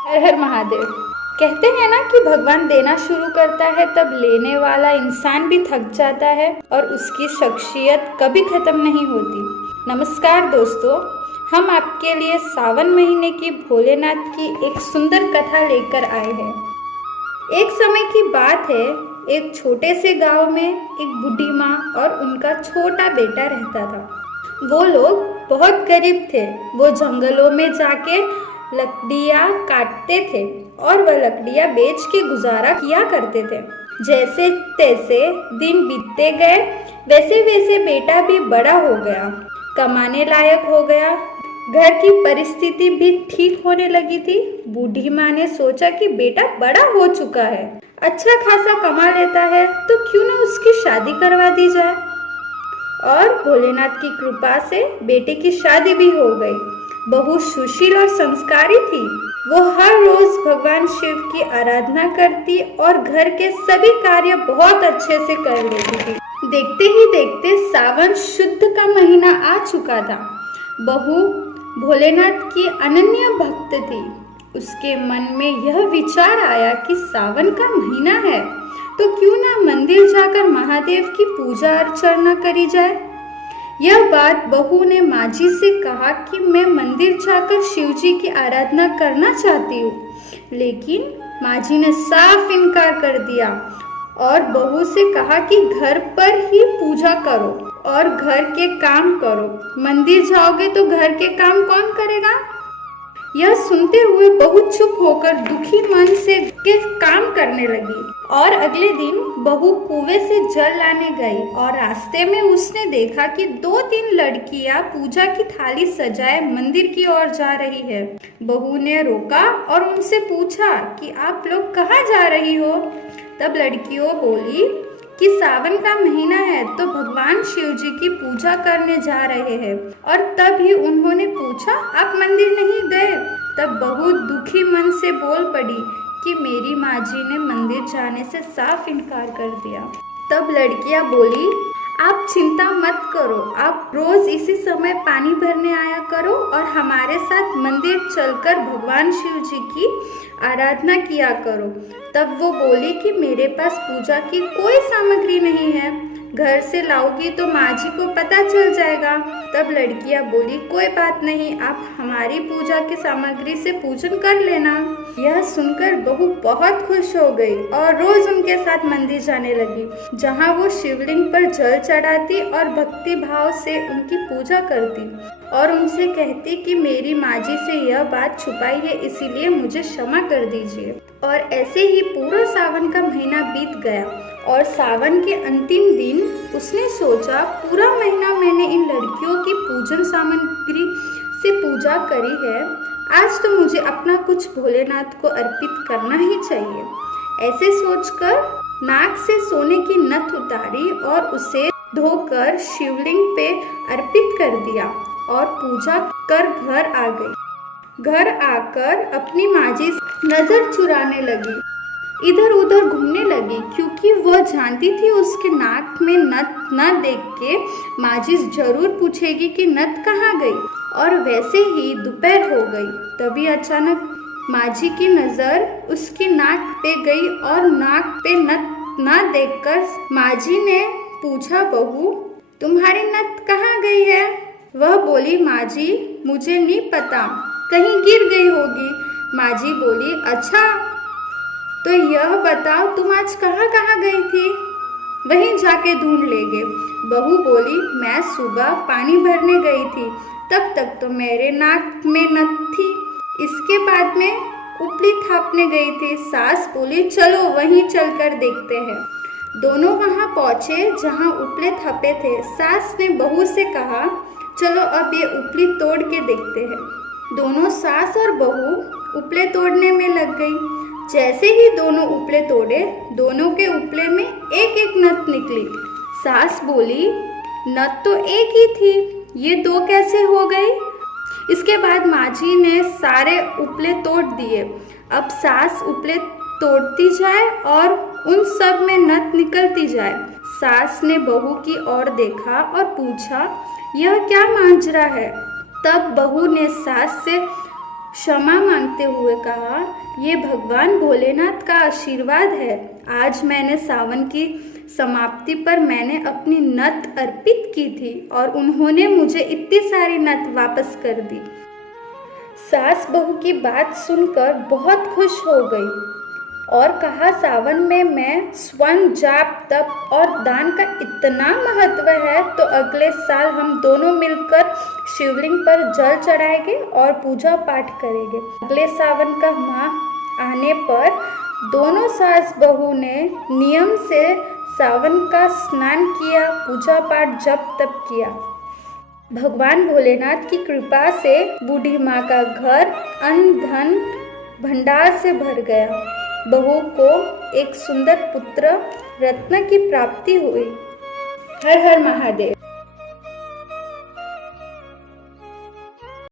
हर हर महादेव। कहते हैं ना कि भगवान देना शुरू करता है तब लेने वाला इंसान भी थक जाता है और उसकी शख्सियत कभी खत्म नहीं होती। नमस्कार दोस्तों, हम आपके लिए सावन महीने की भोलेनाथ की एक सुंदर कथा लेकर आए हैं। एक समय की बात है, एक छोटे से गांव में एक बूढ़ी माँ और उनका छोटा बेटा रहता था। वो लोग बहुत गरीब थे। वो जंगलों में जाके लकड़ियाँ काटते थे और वह लकड़ियाँ बेच के गुजारा किया करते थे। जैसे तैसे दिन बीतते गए, वैसे वैसे बेटा भी बड़ा हो गया, कमाने लायक हो गया। घर की परिस्थिति भी ठीक होने लगी थी। बूढ़ी माँ ने सोचा कि बेटा बड़ा हो चुका है, अच्छा खासा कमा लेता है, तो क्यों ना उसकी शादी करवा दी जाए। और भोलेनाथ की कृपा से बेटे की शादी भी हो गई। बहू सुशील और संस्कारी थी। वो हर रोज भगवान शिव की आराधना करती और घर के सभी कार्य बहुत अच्छे से कर लेती थी। देखते ही देखते सावन शुद्ध का महीना आ चुका था। बहू भोलेनाथ की अनन्य भक्त थी। उसके मन में यह विचार आया कि सावन का महीना है तो क्यों ना मंदिर जाकर महादेव की पूजा अर्चना करी जाए। यह बात बहू ने माँ जी से कहा कि मैं मंदिर जाकर शिव जी की आराधना करना चाहती हूँ, लेकिन माँ जी ने साफ इनकार कर दिया और बहू से कहा कि घर पर ही पूजा करो और घर के काम करो। मंदिर जाओगे तो घर के काम कौन करेगा। यह सुनते हुए बहू चुप होकर दुखी मन से के काम करने लगी। और अगले दिन बहू कुएं से जल लाने गई और रास्ते में उसने देखा कि 2-3 लड़कियां पूजा की थाली सजाए मंदिर की ओर जा रही है। बहू ने रोका और उनसे पूछा कि आप लोग कहाँ जा रही हो। तब लड़कियों बोली कि सावन का महीना है तो भगवान शिव जी की पूजा करने जा रहे हैं। और तब ही उन्होंने पूछा, आप मंदिर नहीं गए। तब बहू दुखी मन से बोल पड़ी कि मेरी माँ जी ने मंदिर जाने से साफ इनकार कर दिया। तब लड़कियां बोली, आप चिंता मत करो, आप रोज इसी समय पानी भरने आया करो और हमारे साथ मंदिर चलकर भगवान शिव जी की आराधना किया करो। तब वो बोली कि मेरे पास पूजा की कोई सामग्री नहीं है, घर से लाओगी तो माँ जी को पता चल जाएगा। तब लड़कियां बोली, कोई बात नहीं, आप हमारी पूजा की सामग्री से पूजन कर लेना। यह सुनकर बहू बहुत खुश हो गई और रोज उनके साथ मंदिर जाने लगी, जहाँ वो शिवलिंग पर जल चढ़ाती और भक्ति भाव से उनकी पूजा करती और उनसे कहती कि मेरी माँ जी से यह बात छुपाई है, इसीलिए मुझे क्षमा कर दीजिए। और ऐसे ही पूरा सावन का महीना बीत गया और सावन के अंतिम दिन उसने सोचा, पूरा महीना मैंने इन लड़कियों की पूजन सामग्री से पूजा करी है, आज तो मुझे अपना कुछ भोलेनाथ को अर्पित करना ही चाहिए। ऐसे सोचकर नाक से सोने की नथ उतारी और उसे धोकर शिवलिंग पे अर्पित कर दिया और पूजा कर घर आ गई। घर आकर अपनी माँ जी नजर चुराने लगी, इधर उधर घूमने लगी, क्योंकि वह जानती थी उसके नाक में नथ न देख के माँ जी जरूर पूछेगी कि नथ कहाँ गई। और वैसे ही दोपहर हो गई। तभी अचानक माँ जी की नजर उसकी नाक पे गई और नाक पे नथ न देखकर माँ जी ने पूछा, बहू तुम्हारी नथ कहाँ गई है। वह बोली, माँ जी मुझे नहीं पता, कहीं गिर गई होगी। माँ जी बोली, अच्छा तो यह बताओ तुम आज कहाँ कहाँ गई थी, वहीं जाके ढूंढ लेंगे। बहू बोली, मैं सुबह पानी भरने गई थी, तब तक तो मेरे नाक में नथ थी, इसके बाद में उपली थापने गई थी। सास बोली, चलो वहीं चलकर देखते हैं। दोनों वहां पहुंचे जहां उपले थपे थे। सास ने बहू से कहा, चलो अब ये उपली तोड़ के देखते हैं। दोनों सास और बहू उपले तोड़ने में लग गई। जैसे ही दोनों उपले तोड़े, दोनों के उपले में एक एक नथ निकली। सास बोली, नथ तो एक ही थी, ये 2 कैसे हो गई। इसके बाद माँ जी ने सारे उपले तोड़ दिए। अब सास उपले तोड़ती जाए और उन सब में नथ निकलती जाए। सास ने बहू की ओर देखा और पूछा, यह क्या मांजरा है। तब बहू ने सास से क्षमा मांगते हुए कहा, ये भगवान भोलेनाथ का आशीर्वाद है। आज मैंने सावन की समाप्ति पर मैंने अपनी नथ अर्पित की थी और उन्होंने मुझे इतनी सारी नथ वापस कर दी। सास बहू की बात सुनकर बहुत खुश हो गई और कहा, सावन में मैं स्वर्ण जाप तप और दान का इतना महत्व है तो अगले साल हम दोनों मिलकर शिवलिंग पर जल चढ़ाएंगे और पूजा पाठ करेंगे। अगले सावन का माह आने पर दोनों सास बहू ने नियम से सावन का स्नान किया, पूजा पाठ जप तप किया। भगवान भोलेनाथ की कृपा से बूढ़ी माँ का घर अन्न धन भंडार से भर गया। बहू को एक सुंदर पुत्र रत्न की प्राप्ति हुई। हर हर महादेव।